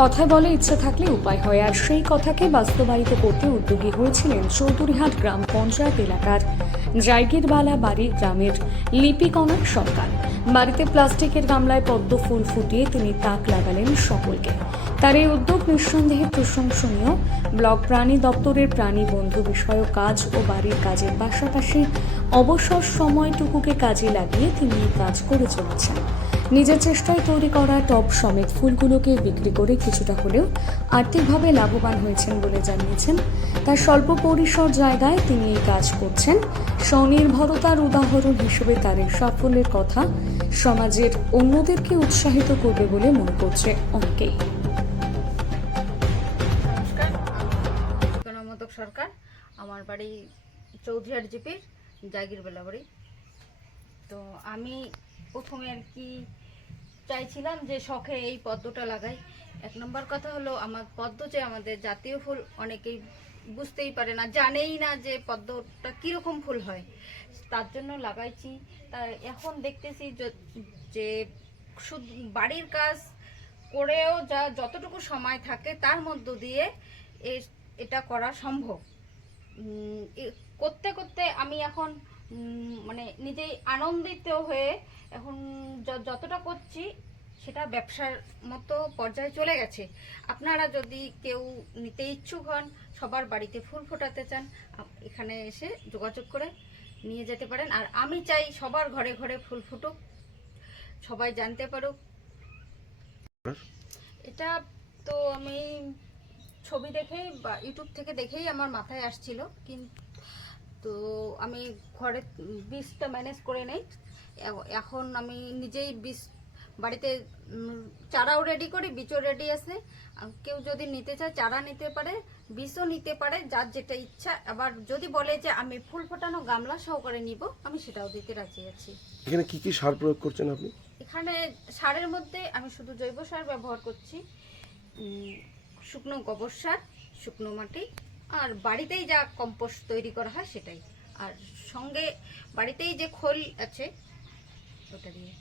কথায় বলে ইচ্ছে থাকলে উপায় হয়, আর সেই কথাকে বাস্তবায়িত করতে উদ্যোগী হয়েছিলেন চৌধুরীহাট গ্রাম পঞ্চায়েত এলাকার জায়গিরবালা বাড়ি গ্রামের লিপিকণার সরকার। বাড়িতে প্লাস্টিকের গামলায় পদ্ম ফুল ফুটিয়ে তিনি তাক লাগালেন সকলকে। তার এই উদ্যোগ নিঃসন্দেহে প্রশংসনীয়। ব্লক প্রাণী দপ্তরের প্রাণী বন্ধু বিষয়ক কাজ ও বাড়ির কাজের পাশাপাশি অবসর সময়টুকুকে কাজে লাগিয়ে তিনি এই কাজ করে চলেছেন। নিজের চেষ্টায় তৈরি করা টব সমেত ফুলগুলোকে বিক্রি করে কিছুটা হলেও আর্থিকভাবে লাভবান হয়েছেন বলে জানিয়েছেন। তার স্বল্প পরিসর জায়গায় তিনি এই কাজ করছেন। স্বনির্ভরতার উদাহরণ হিসেবে তার এই সাফল্যের কথা সমাজের অন্যদেরকে উৎসাহিত করবে বলে মনে করছে অনেকেই। সরকার, আমার বাড়ি চৌধুরীহাট জিপির জাগিরবেলা বাড়ি। তো আমি প্রথমে আর কি চাইছিলাম যে শখে এই পদ্মটা লাগাই। এক নম্বর কথা হলো, আমার পদ্ম যে আমাদের জাতীয় ফুল, অনেকেই বুঝতেই পারে না, জানেই না যে পদ্মটা কীরকম ফুল হয়। তার জন্য লাগাইছি। তার এখন দেখতেছি যে শুধু বাড়ির কাজ করেও যতটুকু সময় থাকে তার মধ্য দিয়ে এটা করা সম্ভব। করতে করতে আমি এখন মানে নিজেই আনন্দিত হয়ে এখন যতটা করছি সেটা ব্যবসার মতো পর্যায়ে চলে গেছে। আপনারা যদি কেউ নিতে ইচ্ছুক হন, সবার বাড়িতে ফুল ফোটাতে চান, এখানে এসে যোগাযোগ করে নিয়ে যেতে পারেন। আর আমি চাই সবার ঘরে ঘরে ফুল ফুটুক, সবাই জানতে পারুক। এটা তো আমি ছবি দেখেই বা ইউটিউব থেকে দেখেই আমার মাথায় আসছিল, কিন্তু আমি ঘরে বীজটা ম্যানেজ করে নেই। এখন আমি নিজেই বীজ বাড়িতে চারাও রেডি করি, বীজও রেডি আছে। কেউ যদি নিতে চায় চারা নিতে পারে, বীজও নিতে পারে, যার যেটা ইচ্ছা। আবার যদি বলে যে আমি ফুল ফোটানো গামলা সহকারে নিব, আমি সেটাও দিতে রাজি আছি। এখানে কি কি সার প্রয়োগ করছেন আপনি? এখানে সারের মধ্যে আমি শুধু জৈব সার ব্যবহার করছি, শুকনো গোবর সার, শুকনো মাটি, আর বাড়িতেই যা কম্পোস্ট তৈরি করা হয় সেটাই, আর সঙ্গে বাড়িতেই যে খোল আছে ওটা দিয়ে।